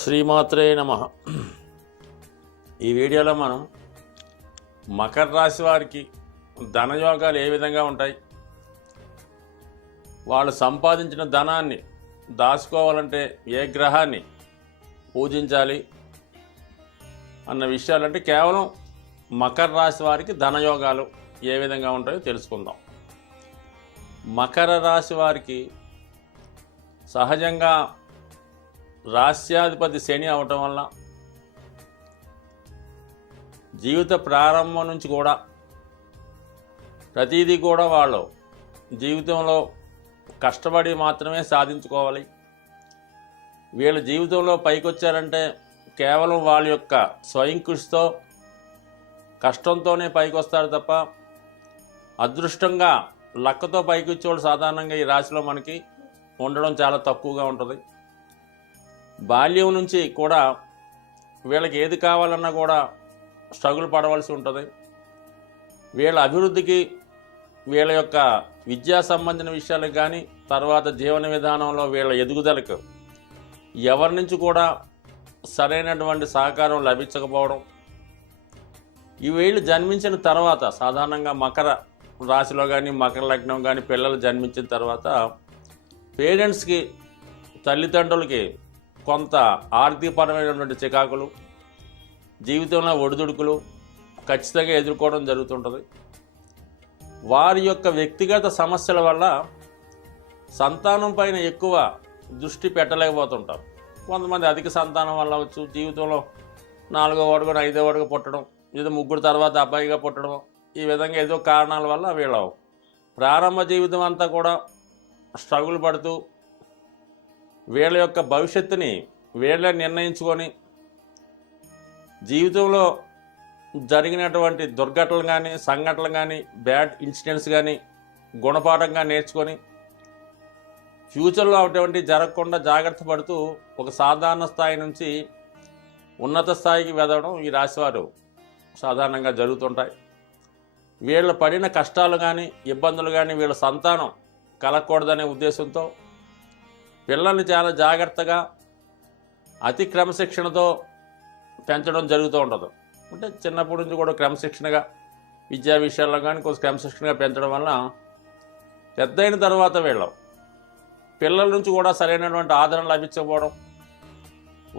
శ్రీమాత్రే నమః. ఈ వీడియోలో మనం మకర రాశి వారికి ధనయోగాలు ఏ విధంగా ఉంటాయి, వాళ్ళు సంపాదించిన ధనాన్ని దాచుకోవాలంటే ఏ గ్రహాన్ని పూజించాలి అన్న విషయాలంటే కేవలం మకర రాశి వారికి ధనయోగాలు ఏ విధంగా ఉంటాయో తెలుసుకుందాం. మకర రాశి వారికి సహజంగా రాశ్యాధిపతి శని అవటం వల్ల జీవిత ప్రారంభం నుంచి కూడా ప్రతిదీ కూడా వాళ్ళు జీవితంలో కష్టపడి మాత్రమే సాధించుకోవాలి. వీళ్ళ జీవితంలో పైకి వచ్చారంటే కేవలం వాళ్ళ యొక్క స్వయం కృషితో కష్టంతోనే పైకి వస్తారు తప్ప అదృష్టంగా లక్కతో పైకి వచ్చేవాళ్ళు సాధారణంగా ఈ రాశిలో మనకి ఉండడం చాలా తక్కువగా ఉంటుంది. బాల్యం నుంచి కూడా వీళ్ళకి ఏది కావాలన్నా కూడా స్ట్రగుల్ పడవలసి ఉంటుంది. వీళ్ళ అభివృద్ధికి, వీళ్ళ యొక్క విద్యా సంబంధించిన విషయాలకు కానీ, తర్వాత జీవన విధానంలో వీళ్ళ ఎదుగుదలకు ఎవరి నుంచి కూడా సరైనటువంటి సహకారం లభించకపోవడం, ఈ వీళ్ళు జన్మించిన తర్వాత సాధారణంగా మకర రాశిలో కానీ మకర లగ్నం కానీ పిల్లలు జన్మించిన తర్వాత పేరెంట్స్కి, తల్లిదండ్రులకి కొంత ఆర్థికపరమైనటువంటి చికాకులు, జీవితంలో ఒడిదుడుకులు ఖచ్చితంగా ఎదుర్కోవడం జరుగుతుంటుంది. వారి యొక్క వ్యక్తిగత సమస్యల వల్ల సంతానం పైన ఎక్కువ దృష్టి పెట్టలేకపోతుంటారు. కొంతమంది అధిక సంతానం వల్ల అవచ్చు, జీవితంలో 4వ వాడుగా 5వ వాడుగా పుట్టడం, ఏదో ముగ్గురు తర్వాత అబ్బాయిగా పుట్టడం, ఈ విధంగా ఏదో కారణాల వల్ల వీళ్ళ ప్రారంభ జీవితం అంతా కూడా స్ట్రగుల్ పడుతూ వీళ్ళ యొక్క భవిష్యత్తుని వీళ్ళే నిర్ణయించుకొని జీవితంలో జరిగినటువంటి దుర్ఘటనలు కానీ, సంఘటనలు కానీ, బ్యాడ్ ఇన్సిడెంట్స్ కానీ గుణపాఠంగా నేర్చుకొని ఫ్యూచర్లో అటువంటి జరగకుండా జాగ్రత్త పడుతూ ఒక సాధారణ స్థాయి నుంచి ఉన్నత స్థాయికి వెదవడం ఈ రాశివారు సాధారణంగా జరుగుతుంటాయి. వీళ్ళు పడిన కష్టాలు కానీ, ఇబ్బందులు కానీ వీళ్ళ సంతానం కలగకూడదనే ఉద్దేశంతో పిల్లల్ని చాలా జాగ్రత్తగా అతి క్రమశిక్షణతో పెంచడం జరుగుతూ ఉంటుంది. అంటే చిన్నప్పటి నుంచి కూడా క్రమశిక్షణగా విద్యా విషయాల్లో కానీ కొంచెం క్రమశిక్షణగా పెంచడం వల్ల పెద్దయిన తర్వాత వీళ్ళు పిల్లల నుంచి కూడా సరైనటువంటి ఆదరణ లభించకపోవడం,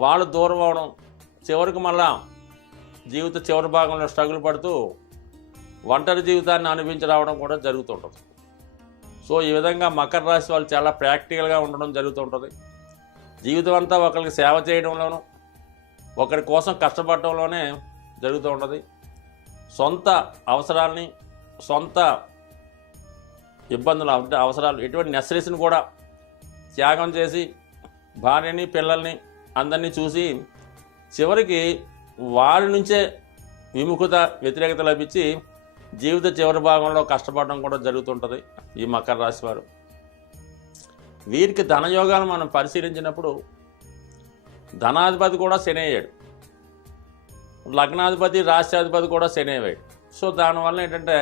వాళ్ళు దూరం అవడం, చివరికి మళ్ళా జీవిత చివరి భాగంలో స్ట్రగుల్ పడుతూ ఒంటరి జీవితాన్ని అనుభవించడం కూడా జరుగుతుంటుంది. సో ఈ విధంగా మకర రాశి వాళ్ళు చాలా ప్రాక్టికల్గా ఉండడం జరుగుతుంటుంది. జీవితం అంతా ఒకరికి సేవ చేయడంలోనూ, ఒకరి కోసం కష్టపడటంలోనే జరుగుతూ ఉంటుంది. సొంత అవసరాలని, సొంత ఇబ్బందులు అంటే అవసరాలు, ఎటువంటి నెసరీస్ని కూడా త్యాగం చేసి భార్యని, పిల్లల్ని అందరినీ చూసి చివరికి వారి నుంచే విముఖత, వ్యతిరేకత లభించి జీవిత చివరి భాగంలో కష్టపడడం కూడా జరుగుతుంటుంది ఈ మకర రాశి వారు. వీరికి ధనయోగాలు మనం పరిశీలించినప్పుడు ధనాధిపతి కూడా శని అయ్యాడు, లగ్నాధిపతి, రాష్ట్రాధిపతి కూడా శని అయ్యాడు. సో దానివల్ల ఏంటంటే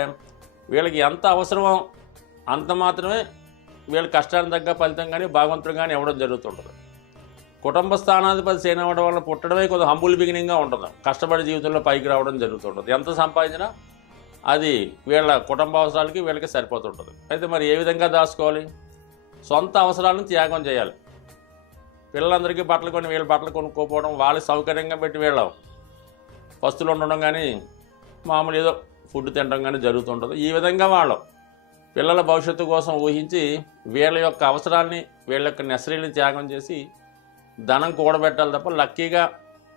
వీళ్ళకి ఎంత అవసరమో అంత మాత్రమే వీళ్ళ కష్టానికి తగ్గ ఫలితం కానీ భగవంతుడు కానీ ఇవ్వడం జరుగుతుంటుంది. కుటుంబ స్థానాధిపతి శని అవ్వడం వల్ల పుట్టడమే కొంచెం హంబుల్ బిగినింగ్గా ఉంటుంది. కష్టపడి జీవితంలో పైకి రావడం జరుగుతుంటుంది. ఎంత సంపాదించినా అది వీళ్ళ కుటుంబ అవసరాలకి వీళ్ళకి సరిపోతుంటుంది. అయితే మరి ఏ విధంగా దాచుకోవాలి? సొంత అవసరాలను త్యాగం చేయాలి. పిల్లలందరికీ బట్టలు కొని వీళ్ళ బట్టలు కొనుక్కోపోవడం, వాళ్ళకి సౌకర్యంగా పెట్టి వీళ్ళ వస్తువులు ఉండడం కానీ, మామూలు ఏదో ఫుడ్ తినడం కానీ జరుగుతుంటుంది. ఈ విధంగా వాళ్ళు పిల్లల భవిష్యత్తు కోసం ఊహించి వీళ్ళ యొక్క అవసరాల్ని, వీళ్ళ యొక్క నెసరీని త్యాగం చేసి ధనం కూడబెట్టాలి తప్ప లక్కీగా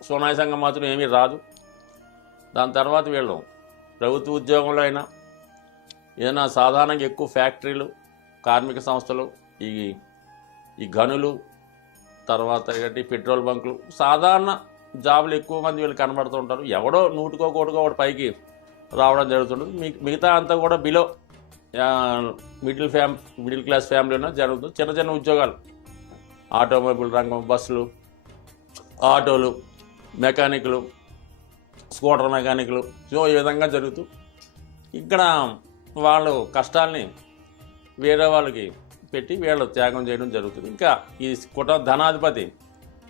సునాయాసంగా మాత్రం ఏమీ రాదు. దాని తర్వాత వీళ్ళు ప్రభుత్వ ఉద్యోగంలో అయినా, ఏదైనా సాధారణంగా ఎక్కువ ఫ్యాక్టరీలు, కార్మిక సంస్థలు, ఈ గనులు, తర్వాత ఏంటి పెట్రోల్ బంకులు, సాధారణ జాబులు ఎక్కువ మంది వీళ్ళు కనబడుతుంటారు. ఎవడో నూటికో కోటికో ఒకటి పైకి రావడం జరుగుతుంటుంది. మిగతా అంతా కూడా బిలో మిడిల్ క్లాస్ ఫ్యామిలీలో జరుగుతుంది. చిన్న చిన్న ఉద్యోగాలు, ఆటోమొబైల్ రంగం, బస్సులు, ఆటోలు, మెకానిక్లు, స్కూటర్ మెకానిక్లు. సో ఈ విధంగా జరుగుతూ ఇక్కడ వాళ్ళు కష్టాల్ని వేరే వాళ్ళకి పెట్టి వీళ్ళు త్యాగం చేయడం జరుగుతుంది. ఇంకా ఈ ధనాధిపతి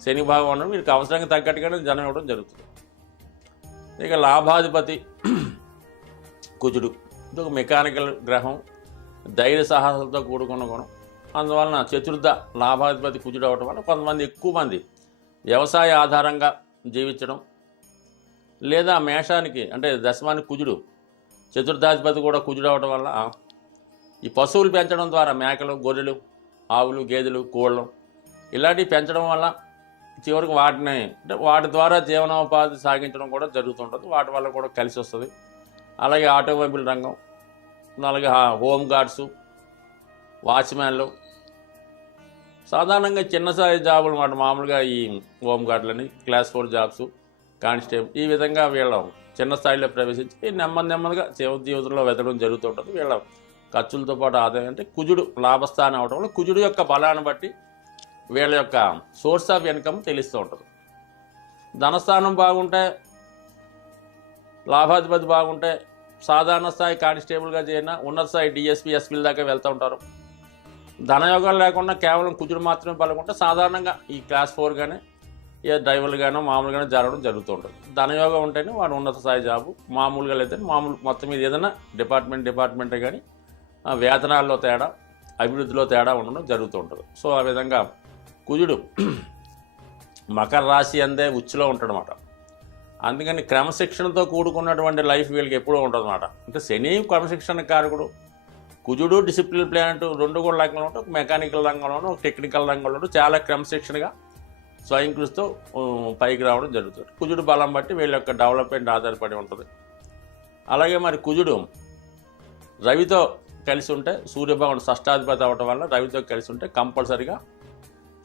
శని భగవానుడు వీరికి అవసరానికి తగ్గట్టుగానే జనం ఇవ్వడం జరుగుతుంది. ఇక లాభాధిపతి కుజుడు, ఇది ఒక మెకానికల్ గ్రహం, ధైర్య సాహసాలతో కూడుకున్న గుణం. అందువలన చతుర్థ లాభాధిపతి కుజుడు అవ్వటం వల్ల కొంతమంది ఎక్కువ మంది వ్యవసాయ ఆధారంగా జీవించడం, లేదా మేషానికి అంటే దశమానికి కుజుడు, చతుర్థాధిపతి కూడా కుజుడు అవ్వటం వల్ల ఈ పశువులు పెంచడం ద్వారా మేకలు, గొర్రెలు, ఆవులు, గేదెలు, కోళ్ళు ఇలాంటివి పెంచడం వల్ల చివరికి వాటిని అంటే వాటి ద్వారా జీవనోపాధి సాగించడం కూడా జరుగుతుంటుంది. వాటి వల్ల కూడా కలిసి వస్తుంది. అలాగే ఆటోమొబైల్ రంగం, అలాగే హోమ్ గార్డ్సు, వాచ్మ్యాన్లు, సాధారణంగా చిన్న స్థాయి జాబులు మాట మామూలుగా ఈ హోమ్ గార్డులని, క్లాస్ 4 జాబ్స్, కానిస్టేబుల్, ఈ విధంగా వీళ్ళ చిన్న స్థాయిలో ప్రవేశించి నెమ్మదిగా జీవితంలో వెతకడం జరుగుతుంటుంది. వీళ్ళ ఖర్చులతో పాటు ఆదాయం అంటే కుజుడు లాభస్థానం అవడం వల్ల కుజుడు యొక్క బలాన్ని బట్టి వీళ్ళ యొక్క సోర్స్ ఆఫ్ ఇన్కమ్ తెలుస్తూ ఉంటుంది. ధనస్థానం బాగుంటే, లాభాధిపతి బాగుంటే సాధారణ స్థాయి కానిస్టేబుల్గా చేరిన ఉన్నత స్థాయి డిఎస్పీ, ఎస్పీల దాకా వెళ్తూ ఉంటారు. ధనయోగాలు లేకుండా కేవలం కుజుడు మాత్రమే బలకుంటే సాధారణంగా ఈ క్లాస్ 4 కానీ ఏ డ్రైవర్లుగానో మామూలుగానో జరగడం జరుగుతూ ఉంటుంది. ధనయోగం ఉంటేనే వాడు ఉన్నత స్థాయి జాబు, మామూలుగా అయితే మామూలు మొత్తం మీద ఏదైనా డిపార్ట్మెంటే కానీ వేతనాల్లో తేడా, అభివృద్ధిలో తేడా ఉండడం జరుగుతూ ఉంటుంది. సో ఆ విధంగా కుజుడు మకర రాశి అందే ఉచ్చులో ఉంటాడనమాట. అందుకని క్రమశిక్షణతో కూడుకున్నటువంటి లైఫ్ వీళ్ళకి ఎప్పుడూ ఉంటుంది అన్నమాట. అంటే శని క్రమశిక్షణ కారకుడు, కుజుడు డిసిప్లిన్ ప్లానెట్, రెండు కూడా రంగంలో ఉంటే ఒక మెకానికల్ రంగంలోనూ ఒక టెక్నికల్ రంగంలోనూ చాలా క్రమశిక్షణగా స్వయం కృషితో పైకి రావడం జరుగుతుంది. కుజుడు బలం బట్టి వీళ్ళ యొక్క డెవలప్మెంట్ ఆధారపడి ఉంటుంది. అలాగే మరి కుజుడు రవితో కలిసి ఉంటే, సూర్యభగవానుడు షష్టాధిపతి అవ్వటం వల్ల రవితో కలిసి ఉంటే కంపల్సరిగా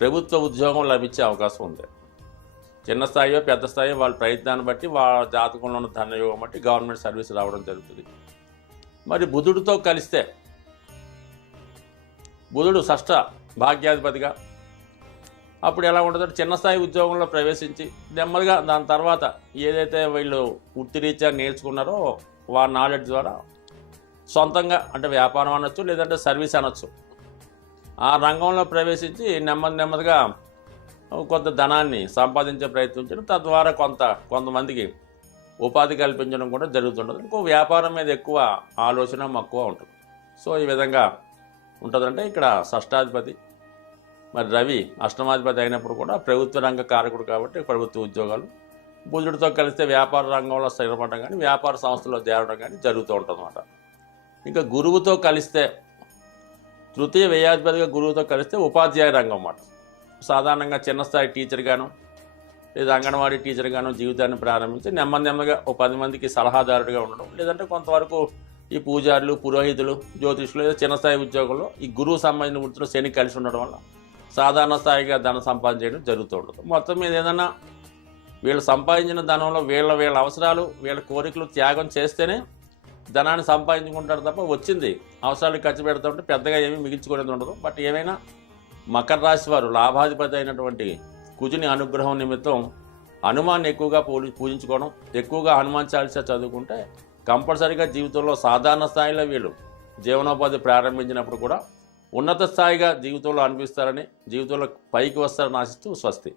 ప్రభుత్వ ఉద్యోగం లభించే అవకాశం ఉంది. చిన్న స్థాయియో పెద్ద స్థాయియో వాళ్ళ ప్రయత్నాన్ని బట్టి వాళ్ళ జాతకంలో ఉన్న ధనయోగం బట్టి గవర్నమెంట్ సర్వీస్ రావడం జరుగుతుంది. మరి బుధుడితో కలిస్తే, బుధుడు షష్ఠ భాగ్యాధిపతిగా, అప్పుడు ఎలా ఉంటుందంటే చిన్న స్థాయి ఉద్యోగంలో ప్రవేశించి నెమ్మదిగా దాని తర్వాత ఏదైతే వీళ్ళు వృత్తిరీత్యా నేర్చుకున్నారో వారి నాలెడ్జ్ ద్వారా సొంతంగా అంటే వ్యాపారం అనొచ్చు, లేదంటే సర్వీస్ అనొచ్చు, ఆ రంగంలో ప్రవేశించి నెమ్మదిగా కొంత ధనాన్ని సంపాదించే ప్రయత్నించడం, తద్వారా కొంతమందికి ఉపాధి కల్పించడం కూడా జరుగుతుంటుంది. ఇంకో వ్యాపారం మీద ఎక్కువ ఆలోచన మక్కువ ఉంటుంది. సో ఈ విధంగా ఉంటుందంటే ఇక్కడ షష్టాధిపతి మరి రవి అష్టమాధిపతి అయినప్పుడు కూడా ప్రభుత్వ రంగ కారకుడు కాబట్టి ప్రభుత్వ ఉద్యోగాలు, బుధుడితో కలిస్తే వ్యాపార రంగంలో స్థిరపడడం కానీ వ్యాపార సంస్థలో చేరడం కానీ జరుగుతూ ఉంటుంది అన్నమాట. ఇంకా గురువుతో కలిస్తే, తృతీయ వ్యయాధిపతిగా గురువుతో కలిస్తే ఉపాధ్యాయ రంగం అన్నమాట. సాధారణంగా చిన్న స్థాయి టీచర్గాను లేదా అంగన్వాడీ టీచర్గాను జీవితాన్ని ప్రారంభించి నెమ్మదిగా ఓ 10 మందికి సలహాదారుడిగా ఉండడం, లేదంటే కొంతవరకు ఈ పూజారులు, పురోహితులు, జ్యోతిష్యులు లేదా చిన్న స్థాయి ఉద్యోగంలో ఈ గురువు సంబంధించిన వృత్తిలో శని కలిసి ఉండడం వల్ల సాధారణ స్థాయిగా ధన సంపాదన చేయడం జరుగుతూ ఉంటుంది. మొత్తం మీద ఏదైనా వీళ్ళు సంపాదించిన ధనంలో వీళ్ళ అవసరాలు, వీళ్ళ కోరికలు త్యాగం చేస్తేనే ధనాన్ని సంపాదించుకుంటారు తప్ప వచ్చింది అవసరాలు ఖర్చు పెడుతూ ఉంటే పెద్దగా ఏమీ మిగిల్చుకునేది ఉండదు. బట్ ఏమైనా మకర రాశి వారు లాభాధిపతి అయినటువంటి కుజుని అనుగ్రహం నిమిత్తం హనుమాన్ని ఎక్కువగా పూజించుకోవడం, ఎక్కువగా హనుమాన్ చాలీసా చదువుకుంటే కంపల్సరీగా జీవితంలో సాధారణ స్థాయిలో వీళ్ళు జీవనోపాధి ప్రారంభించినప్పుడు కూడా ఉన్నత స్థాయిగా జీవితంలో అనిపిస్తారని, జీవితంలో పైకి వస్తారని ఆశిస్తూ స్వస్తి.